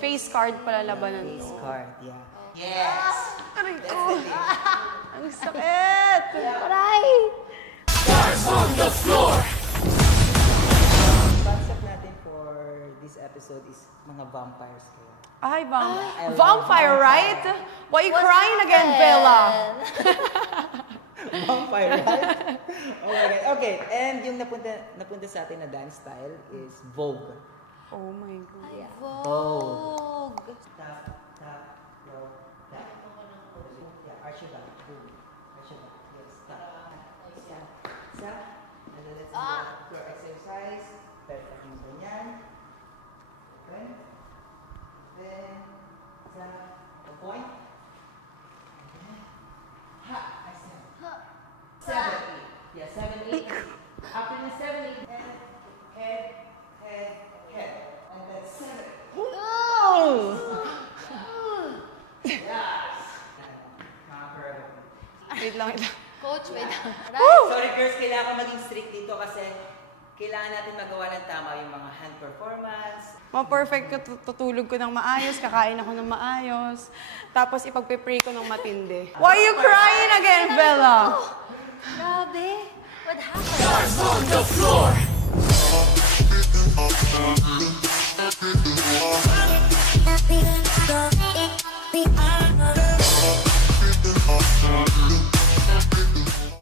Face card pala labanan to. Face card, yeah. Yes! Aray ko! Ang sakit! Aray! Stars on the floor! Concept natin for this episode is mga vampires kayo. Ay, vampire, right? Why you crying again, Bella? Vampire, right? Oh my God. Okay, and yung napunta sa atin na dance style is Vogue. Oh my God. Ay, Vogue. Vogue. Tap, tap, roll, tap. Yeah, arch your back. Boom. Arch your back. Yes, tap. Isa. Isa. And then let's do your exercise. Perfect yung ganyan. Okay. Then, isa. A point. Ha! I said. 7, 8. Yeah, 7, 8. After the 7, 8, head, head, head. And then 7. Oh! Yes! Conquerable. Wait lang, wait lang. Coach, wait lang. Aray! Sorry girls, kailangan maging strict dito kasi kailangan natin magawa ng tama yung mga hand performance. Ma-perfect ko, tutulog ko ng maayos, kakain ako ng maayos, tapos ipagpe-pray ko ng matindi. Why you crying again, Bella? Grabe! What happened? Stars on the floor!